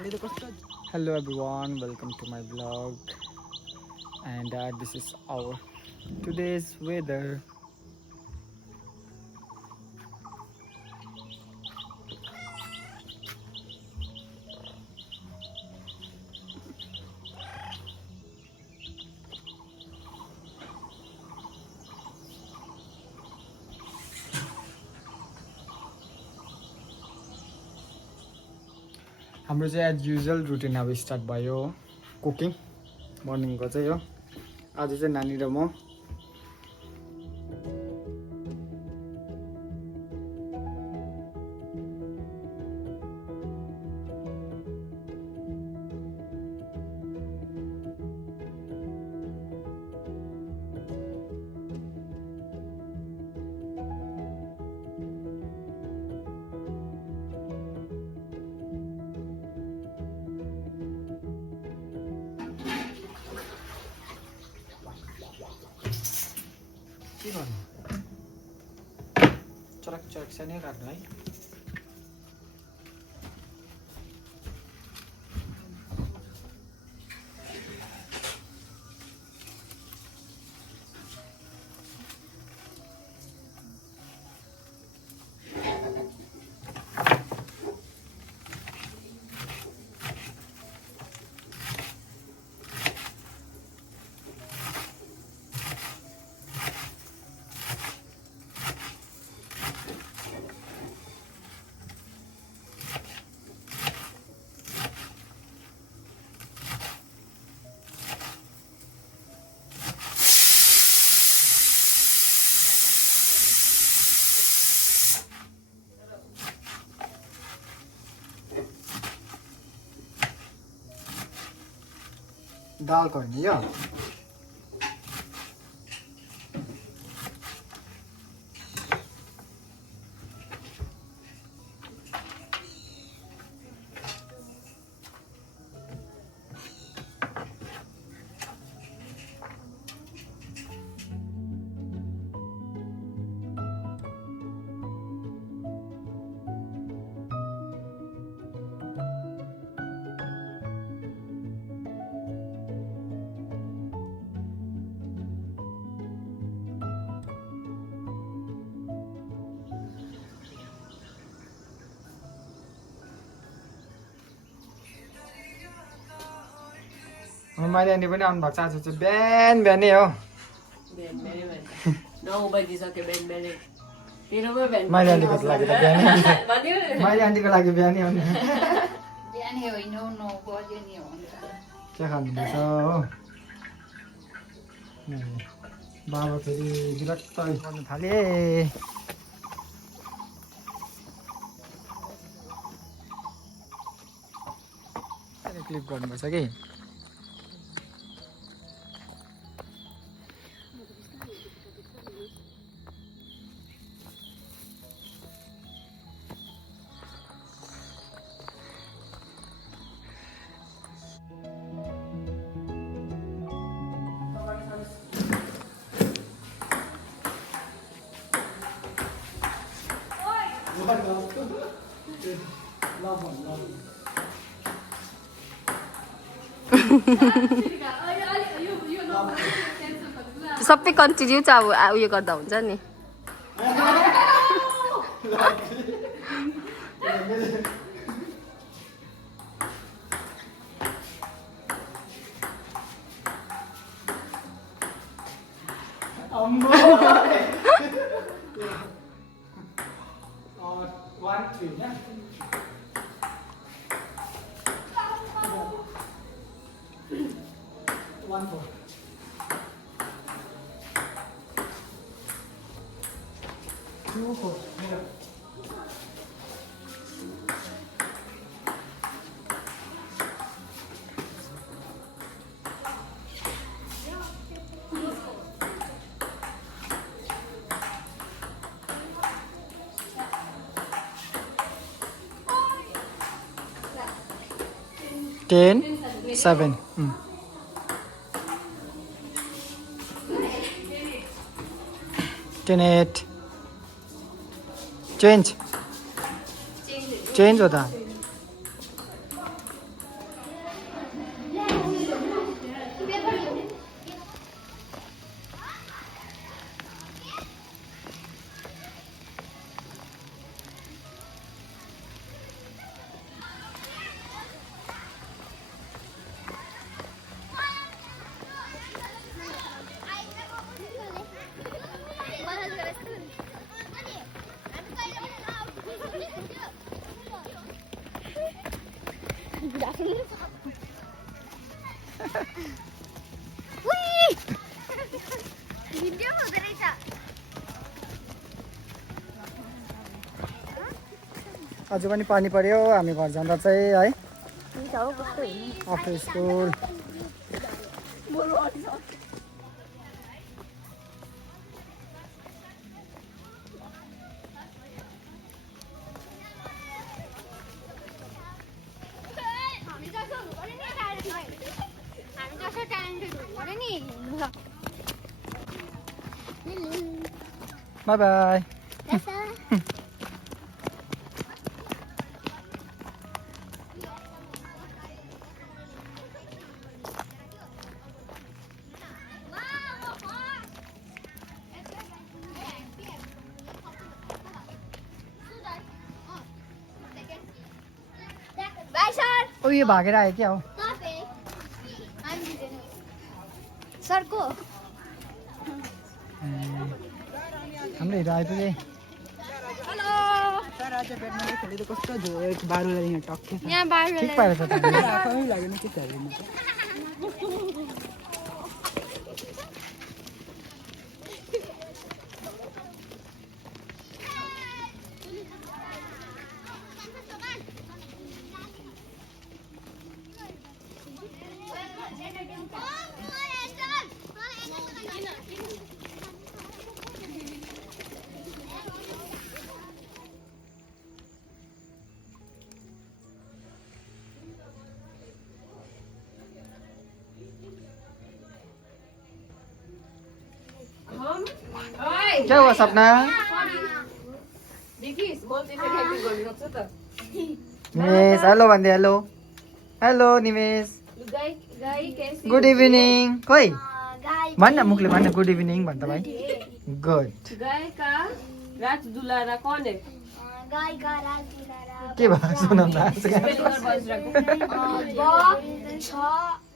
Hello everyone, welcome to my vlog. And this is our today's weather. हाम्रो चाहिँ as usual routine अब start भयो cooking मर्निङको चाहिँ हो। आज चाहिँ नानी र म के गर्नु चरक चरक सानै राख्नु है। दालको होइन यो मैले अनि पनि आउनु भएको छ। आज चाहिँ बिहान बिहानै हो। मैले आन्टीको लागि त बिहानै मैले आन्टीको लागि बिहानै आउने के खानुहुँदैछ हो। बाबा फेरि विरक्त गर्नु थाले। क्लिप गर्नुपर्छ कि सबै कन्टिन्यू चाहिँ अब उयो गर्दा हुन्छ नि। Ten, 7. 10, 8. Change. Change होता आज पनि पानी पर्यो हामी घर जाँदा चाहिँ है आफ्टर स्कुल बाई बाई ओ यो भागेर आयो क्या हो सर को हाम्रो हिरो आइपुगे हेलो सर आज ब्याडमिन्टन खेलेको कस्तो जो बारुलाई यहाँ टक्के छ यहाँ बाहिर ठिक पारेछ त आफै लागेन के छ क्या हुआ सपना निमेश हेलो भन्दै हेलो हेलो निमेश गुड इभिनिङ खोइ भन्न मुखले भन्न गुड इभिनिङ भन्छ भाइ गुड गाय का राज दुलारा कौन है? गाय का राजदुलारा के भयो सुनाउँदा स्पेलिङ गर्नु बज्राको। ब छ